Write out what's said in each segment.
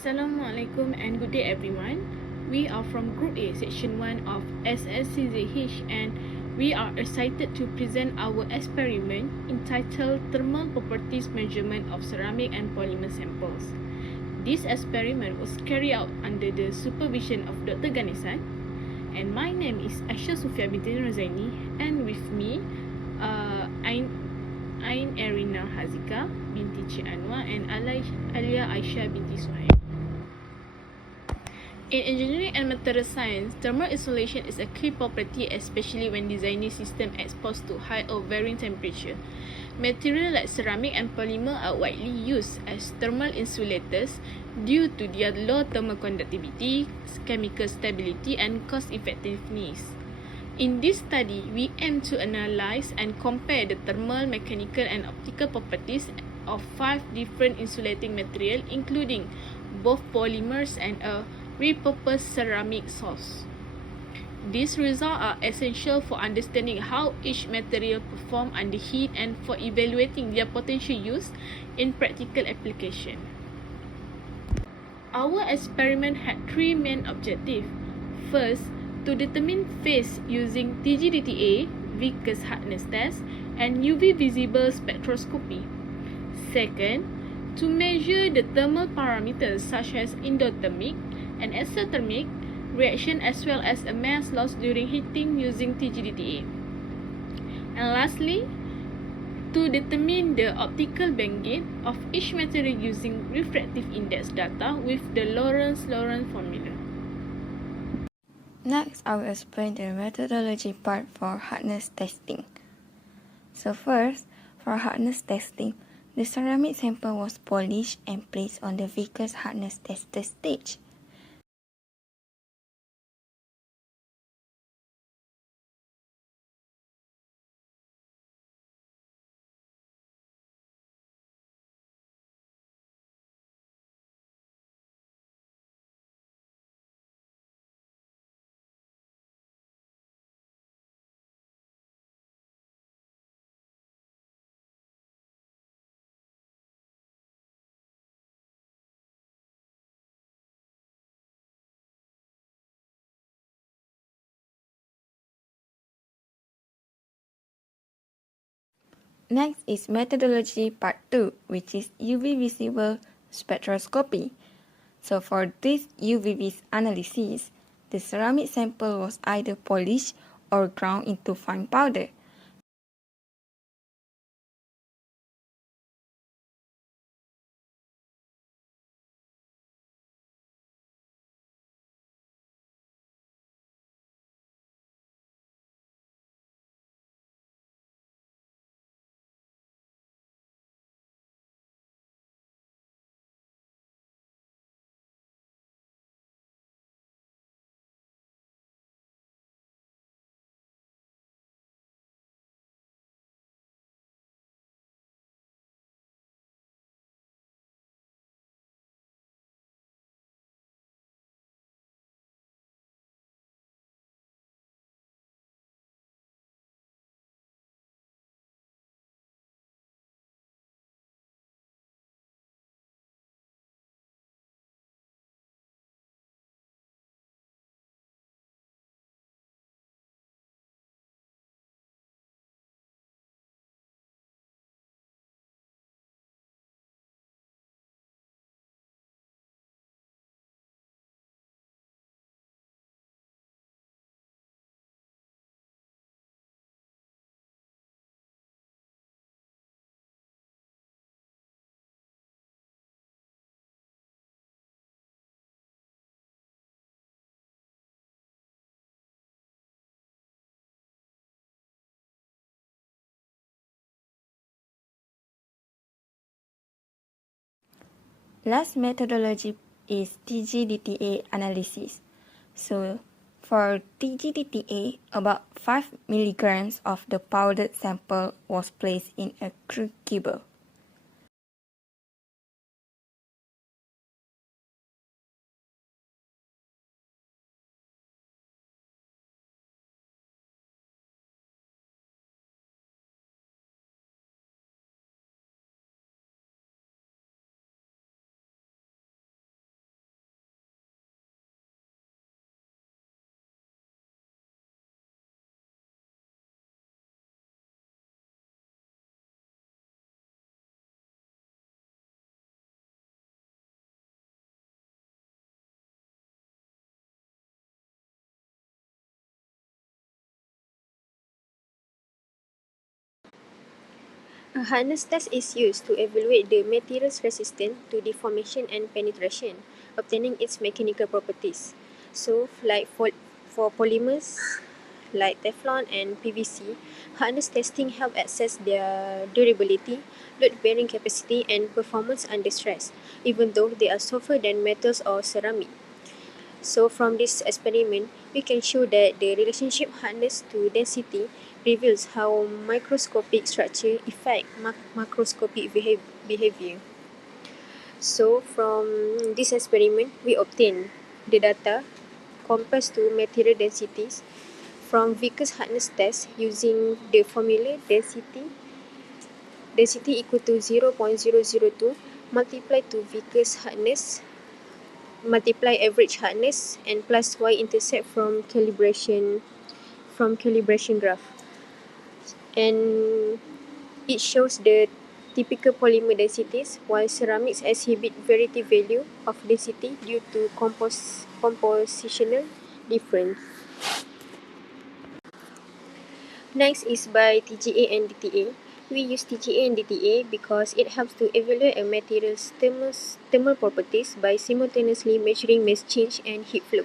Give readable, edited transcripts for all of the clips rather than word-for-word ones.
Assalamualaikum and good day everyone. We are from Group A, Section 1 of Sscp, and we are excited to present our experiment entitled Thermal Properties Measurement of Ceramic and Polymer Samples. This experiment was carried out under the supervision of Dr. Ganesan, and my name is Aisha Sufia binti Razaini, and with me Ain Erina Hazika binti Cik Anwar and Alia Aisyah binti Suhaib. In engineering and material science, thermal insulation is a key property, especially when designing systems exposed to high or varying temperature. Materials like ceramic and polymer are widely used as thermal insulators due to their low thermal conductivity, chemical stability, and cost effectiveness. In this study, we aim to analyze and compare the thermal, mechanical, and optical properties of 5 different insulating materials, including both polymers and a repurposed ceramic source. These results are essential for understanding how each material performs under heat and for evaluating their potential use in practical application. Our experiment had 3 main objectives. First, to determine phase using TGDTA, viscous hardness test, and UV visible spectroscopy. Second, to measure the thermal parameters such as endothermic and exothermic reaction as well as a mass loss during heating using TGDTA. And lastly, to determine the optical bandgap of each material using refractive index data with the Lorentz-Lauren formula. Next, I will explain the methodology part for hardness testing. So first, for hardness testing, the ceramic sample was polished and placed on the viscous hardness tester stage. Next is methodology part 2, which is UV visible spectroscopy. So for this UV-vis analysis, the ceramic sample was either polished or ground into fine powder. Last methodology is TGDTA analysis. So for TGDTA, about 5 milligrams of the powdered sample was placed in a crucible. A hardness test is used to evaluate the material's resistance to deformation and penetration, obtaining its mechanical properties. So, like for polymers like Teflon and PVC, hardness testing help assess their durability, load-bearing capacity, and performance under stress, even though they are softer than metals or ceramic. So from this experiment, we can show that the relationship hardness to density reveals how microscopic structure affect macroscopic behavior. So from this experiment, we obtain the data compared to material densities from viscous hardness test using the formula density equal to 0.002 multiplied to viscous hardness multiply average hardness and plus y-intercept from calibration graph, and it shows the typical polymer densities, while ceramics exhibit variety value of density due to compositional difference. Next is by TGA and DTA. We use TGA and DTA because it helps to evaluate a material's thermal properties by simultaneously measuring mass change and heat flow.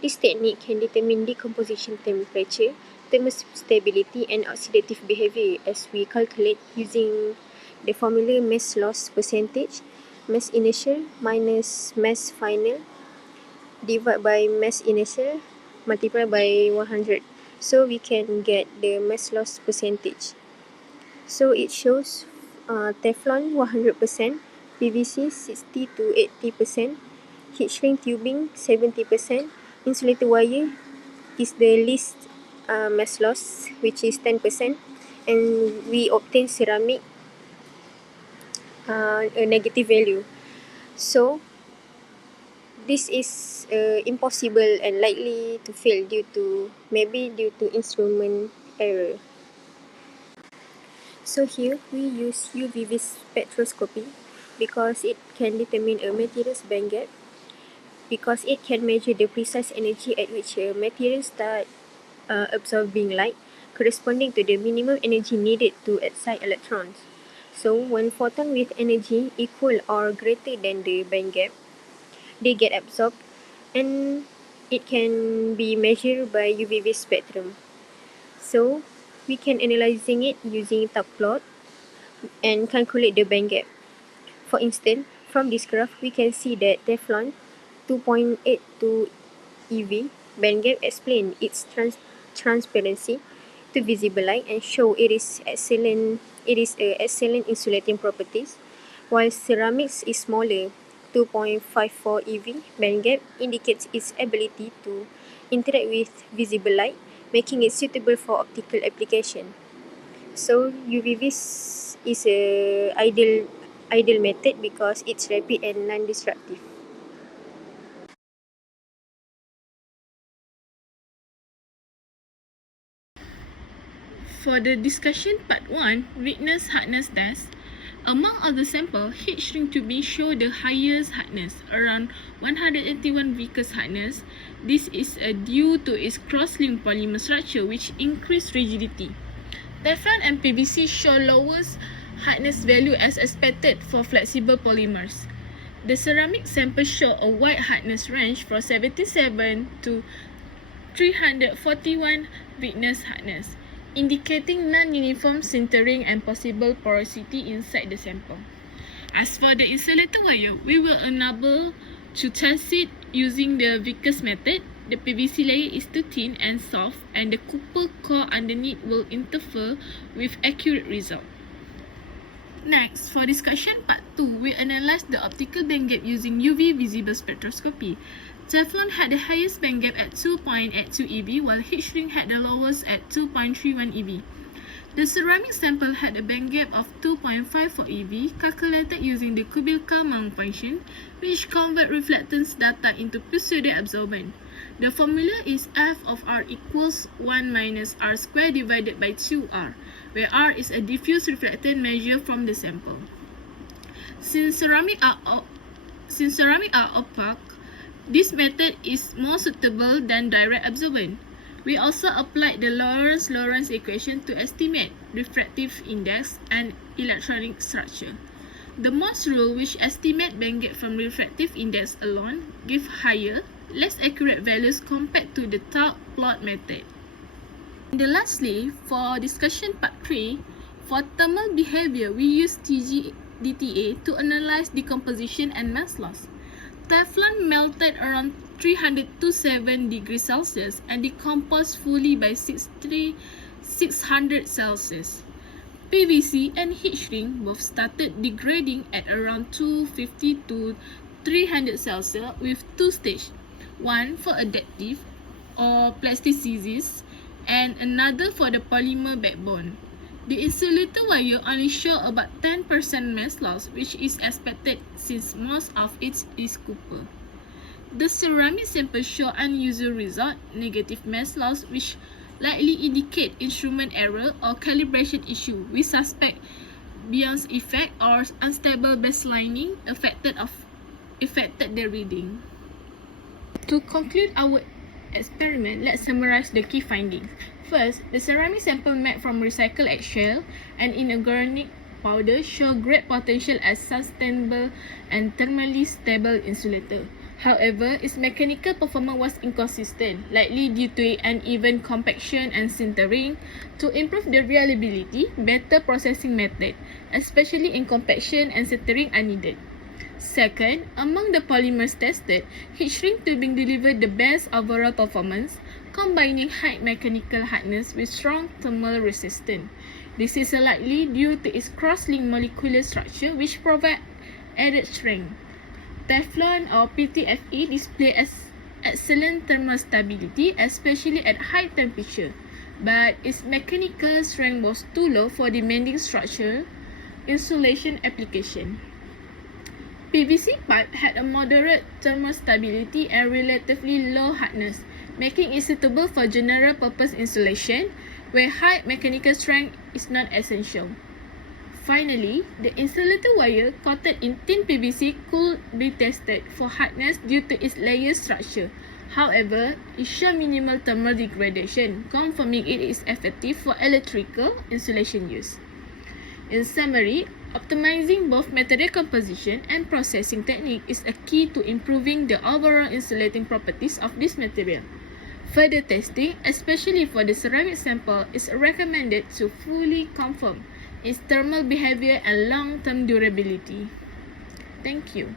This technique can determine decomposition temperature, thermal stability, and oxidative behavior as we calculate using the formula mass loss percentage, mass initial minus mass final divided by mass initial multiplied by 100. So we can get the mass loss percentage. So it shows Teflon 100%, PVC 60 to 80%, heat shrink tubing 70%, insulated wire is the least mass loss, which is 10%, and we obtain ceramic a negative value. So this is impossible and likely to fail due to instrument error. So here we use UV spectroscopy because it can determine a material's band gap, because it can measure the precise energy at which a material starts absorbing light, corresponding to the minimum energy needed to excite electrons. So when photons with energy equal or greater than the band gap, they get absorbed, and it can be measured by UV spectrum. So we can analyzing it using tau plot and calculate the band gap. For instance, from this graph, we can see that Teflon 2.82 EV band gap explain its transparency to visible light and show it is excellent insulating properties, while ceramics is smaller, 2.54 EV band gap indicates its ability to interact with visible light, making it suitable for optical application. So UVVs is a ideal method because it's rapid and non-destructive. For the discussion part 1, weakness hardness test, among other sample, heat shrink tubing show the highest hardness, around 181 viscous hardness. This is due to its cross-linked polymer structure which increase rigidity. Teflon and PVC show lowest hardness value as expected for flexible polymers. The ceramic sample show a wide hardness range from 77 to 341 weakness hardness, indicating non-uniform sintering and possible porosity inside the sample. As for the insulator wire, we will enable to test it using the viscous method. The PVC layer is too thin and soft, and the copper core underneath will interfere with accurate result. Next, for discussion part 2, we analyze the optical band gap using UV visible spectroscopy. Teflon had the highest band gap at 2.82 EV, while heat shrink had the lowest at 2.31 EV. The ceramic sample had a band gap of 2.54 EV, calculated using the Kubica-Munk function, which convert reflectance data into pseudo-absorbent. The formula is F of R equals 1 minus R squared divided by 2R, where R is a diffuse reflectance measure from the sample. Since ceramic are opaque, this method is more suitable than direct absorbent. We also applied the Lorentz equation to estimate refractive index and electronic structure. The Morse rule, which estimate bandgap from refractive index alone, give higher, less accurate values compared to the top plot method. And lastly, for discussion part 3, for thermal behavior, we use TGDTA to analyze decomposition and mass loss. Teflon melted around 327 degrees Celsius and decomposed fully by 600 Celsius. PVC and heat shrink both started degrading at around 250 to 300 Celsius with two stages, one for adaptive or plasticizes and another for the polymer backbone. The insulator wire only show about 10% mass loss, which is expected since most of it is copper. The ceramic sample show unusual result, negative mass loss, which likely indicate instrument error or calibration issue. We suspect Bion's effect or unstable baselining affected the reading. To conclude our experiment, let's summarize the key findings. First, the ceramic sample made from recycled eggshell and inorganic powder show great potential as sustainable and thermally stable insulator. However, its mechanical performance was inconsistent, likely due to uneven compaction and sintering. To improve the reliability, better processing method, especially in compaction and sintering, are needed. Second, among the polymers tested, heat shrink tubing delivered the best overall performance, combining high mechanical hardness with strong thermal resistance. This is likely due to its cross-linked molecular structure, which provide added strength. Teflon or PTFE display excellent thermal stability, especially at high temperature, but its mechanical strength was too low for demanding structural insulation application. PVC pipe had a moderate thermal stability and relatively low hardness, making it suitable for general purpose insulation, where high mechanical strength is not essential. Finally, the insulator wire coated in thin PVC could be tested for hardness due to its layered structure. However, it showed minimal thermal degradation, confirming it is effective for electrical insulation use. In summary, optimizing both material composition and processing technique is a key to improving the overall insulating properties of this material. Further testing, especially for the ceramic sample, is recommended to fully confirm its thermal behavior and long-term durability. Thank you.